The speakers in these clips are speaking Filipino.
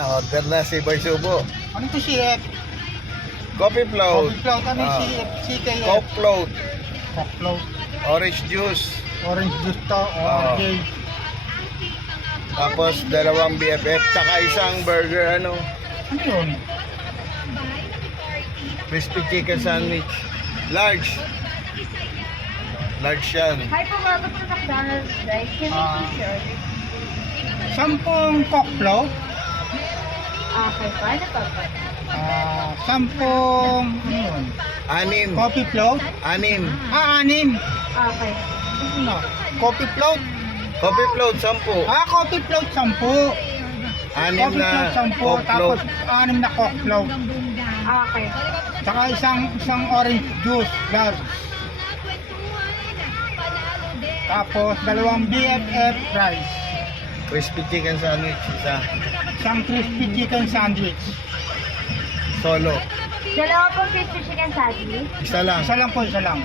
Order na si Boy Subo. Ano to CF? Coffee float. Coffee float. Ano yung Ah. CF? CKF? Coke float. Coke float. Orange juice. Orange juice to. Ah. ORJ. Tapos dalawang BFF. Tsaka isang burger. Ano? Ano yun? Crispy chicken sandwich. Large. Large yan. Hi po, welcome to McDonald's, guys. Can Ah. we please order? 10 coke float. Okay po, ano pa po? 10 ano yun? Anim. Coffee float. Anim. 6. Okay. Ano? Coffee float. Coffee float, 10. Coffee float 10. Anim Coffee na float 10. Coke Tapos float. 6 na coke float. Okay. Tsaka isang orange juice. Large. Tapos dalawang BFF rice. Crispy chicken sandwich. Isa. Isang crispy chicken sandwich. Solo. Dalawa po crispy chicken sandwich. Isa lang. Isa lang po, isa lang.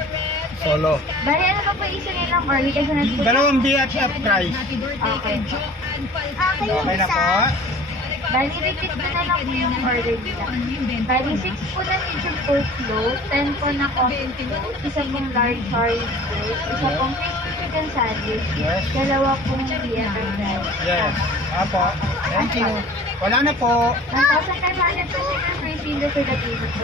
Solo. Bali, ano pa po isa nilang order kasi nag-put? Dalawang BFF rice. Okay. Okay na po. Bali, repeat ko na lang po yung order nila. Bali, 6 po na medium coke float, 10 po na coffee float, isa pong large orange juice, isa pong crispy chicken sandwich, Yes. dalawa pong BFF rice. Yes. Apo. Thank you. Wala na po. 1,500 po siguro free finger for the payment po.